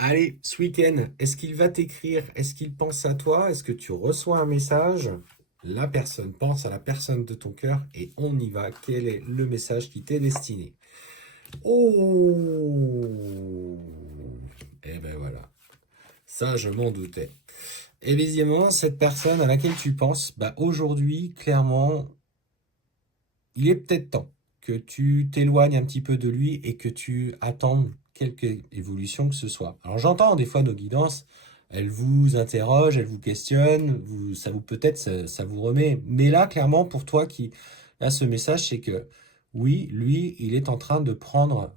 Allez, ce week-end, est-ce qu'il va t'écrire? Est-ce qu'il pense à toi? Est-ce que tu reçois un message? La personne pense à la personne de ton cœur et on y va. Quel est le message qui t'est destiné? Oh! Eh ben voilà, ça je m'en doutais. Évidemment, cette personne à laquelle tu penses, bah aujourd'hui, clairement, il est peut-être temps que tu t'éloignes un petit peu de lui et que tu attendes quelque évolution que ce soit. Alors j'entends des fois nos guidances, elles vous interrogent, elles vous questionnent, ça vous peut-être ça vous remet. Mais là, clairement, pour toi qui a ce message, c'est que oui, lui, il est en train de prendre,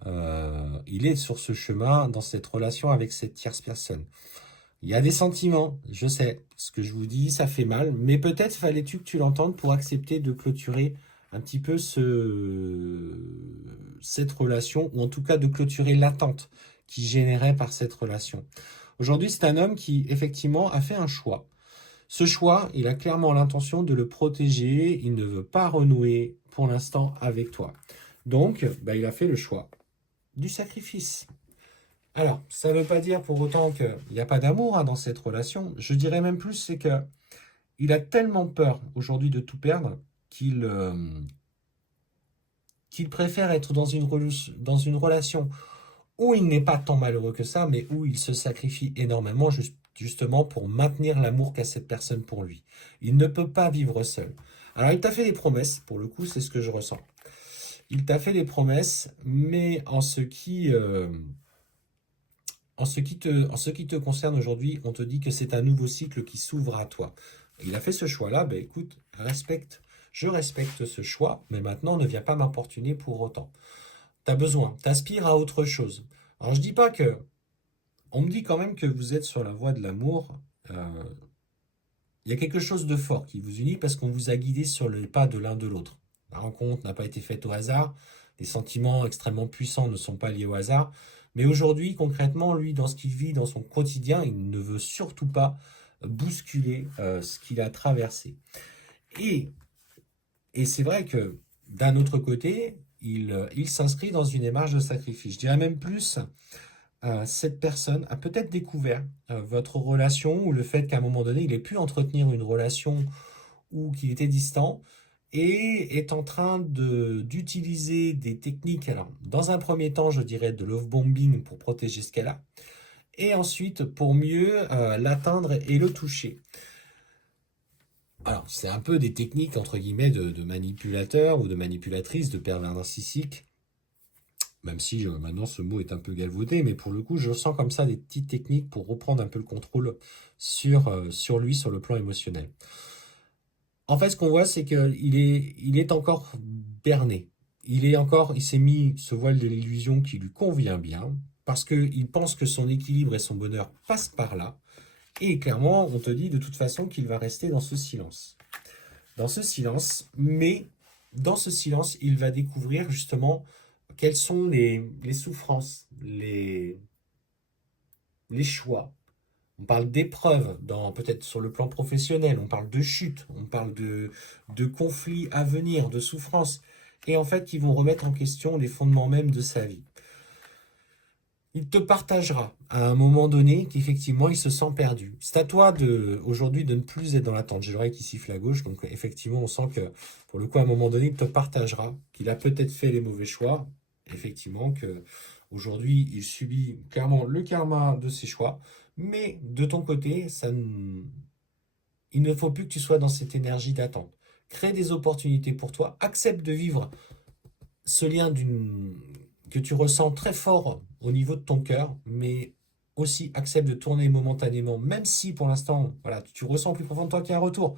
il est sur ce chemin, dans cette relation avec cette tierce personne. Il y a des sentiments, je sais, ce que je vous dis, ça fait mal, mais peut-être fallait-tu que tu l'entendes pour accepter de clôturer un petit peu cette relation, ou en tout cas de clôturer l'attente qui générait par cette relation. Aujourd'hui, c'est un homme qui, effectivement, a fait un choix. Ce choix, il a clairement l'intention de le protéger, il ne veut pas renouer pour l'instant avec toi. Donc, bah, il a fait le choix du sacrifice. Alors, ça ne veut pas dire pour autant qu'il n'y a pas d'amour dans cette relation. Je dirais même plus, c'est que il a tellement peur aujourd'hui de tout perdre qu'il qu'il préfère être dans une relation où il n'est pas tant malheureux que ça, mais où il se sacrifie énormément justement pour maintenir l'amour qu'a cette personne pour lui. Il ne peut pas vivre seul. Alors, il t'a fait des promesses, pour le coup, c'est ce que je ressens. Il t'a fait des promesses, mais en ce qui te concerne aujourd'hui, on te dit que c'est un nouveau cycle qui s'ouvre à toi. Il a fait ce choix-là, ben écoute, je respecte ce choix, mais maintenant ne viens pas m'importuner pour autant. T'as besoin, t'aspires à autre chose. Alors je dis pas que, on me dit quand même que vous êtes sur la voie de l'amour. Euh, il y a quelque chose de fort qui vous unit parce qu'on vous a guidé sur les pas de l'un de l'autre. La rencontre n'a pas été faite au hasard. Des sentiments extrêmement puissants ne sont pas liés au hasard. Mais aujourd'hui, concrètement, lui, dans ce qu'il vit, dans son quotidien, il ne veut surtout pas bousculer ce qu'il a traversé. Et, et c'est vrai que d'un autre côté, il s'inscrit dans une démarche de sacrifice. Je dirais même plus, cette personne a peut-être découvert votre relation ou le fait qu'à un moment donné, il ait pu entretenir une relation ou qu'il était distant et est en train d'utiliser des techniques, alors dans un premier temps, je dirais de love bombing pour protéger ce qu'elle a, et ensuite pour mieux l'atteindre et le toucher. Alors, c'est un peu des techniques, entre guillemets, de manipulateur ou de manipulatrice, de pervers narcissique, même si maintenant ce mot est un peu galvaudé, mais pour le coup, je sens comme ça des petites techniques pour reprendre un peu le contrôle sur lui, sur le plan émotionnel. En fait, ce qu'on voit, c'est il est encore berné. Il s'est mis ce voile de l'illusion qui lui convient bien, parce qu'il pense que son équilibre et son bonheur passent par là. Et clairement, on te dit de toute façon qu'il va rester dans ce silence. Dans ce silence, mais dans ce silence, il va découvrir justement quelles sont les souffrances, les choix. On parle d'épreuves peut-être sur le plan professionnel, on parle de chute, on parle de conflits à venir, de souffrances, et en fait qui vont remettre en question les fondements même de sa vie. Il te partagera à un moment donné qu'effectivement il se sent perdu. C'est à toi aujourd'hui de ne plus être dans l'attente. J'ai l'oreille qui siffle à gauche, donc effectivement on sent que pour le coup à un moment donné il te partagera qu'il a peut-être fait les mauvais choix, effectivement que aujourd'hui il subit clairement le karma de ses choix, mais de ton côté il ne faut plus que tu sois dans cette énergie d'attente. Crée des opportunités pour toi, accepte de vivre ce lien que tu ressens très fort au niveau de ton cœur, mais aussi accepte de tourner momentanément, même si pour l'instant, voilà, tu ressens plus profond de toi qu'il y a un retour.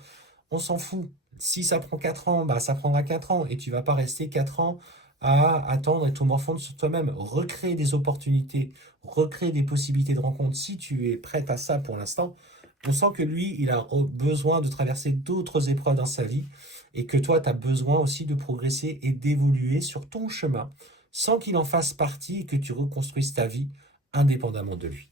On s'en fout. Si ça prend 4 ans, bah ça prendra 4 ans et tu vas pas rester 4 ans à attendre et te morfondre sur toi-même. Recréer des opportunités, recréer des possibilités de rencontre. Si tu es prête à ça pour l'instant, on sent que lui, il a besoin de traverser d'autres épreuves dans sa vie et que toi, tu as besoin aussi de progresser et d'évoluer sur ton chemin sans qu'il en fasse partie et que tu reconstruises ta vie indépendamment de lui.